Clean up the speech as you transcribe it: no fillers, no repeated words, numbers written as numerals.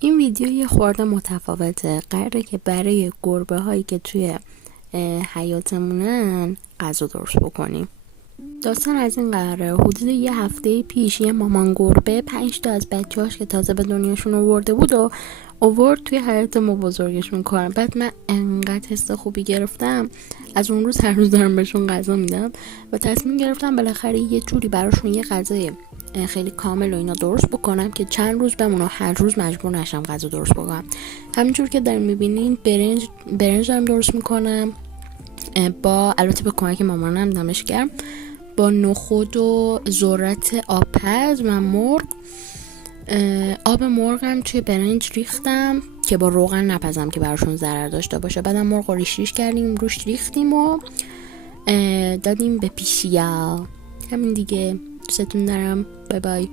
این ویدیو یه خورده متفاوته. قراره که برای گربه هایی که توی حیاتمونن غذا درست بکنیم. داستان از این قراره. حدود یه هفته پیش یه مامان گربه 5 تا از بچه‌هاش که تازه به دنیاشون آورده بود و آورد توی حیات ما بزرگشون کنم. بعد من انقدر حس خوبی گرفتم، از اون روز هر روز دارم بهشون غذا میدم و تصمیم گرفتم بالاخره یه جوری براشون یه غذای خیلی کامل و اینا درست بکنم که چند روز بمونه، هر روز مجبور نشم غذا درست بکنم. همینجور که داریم میبینین برنج دارم درست میکنم، با البته به کمک مامانم دمشگرم، با نخود و ذرت آبپز و مرغ. آب مرغم توی برنج ریختم که با روغن نپزم که براشون ضرر داشته باشه. بعدم مرغ رو ریش کردیم، روش ریختیم و دادیم به پیشیا. همین دیگه. دوستتون دارم. بای بای.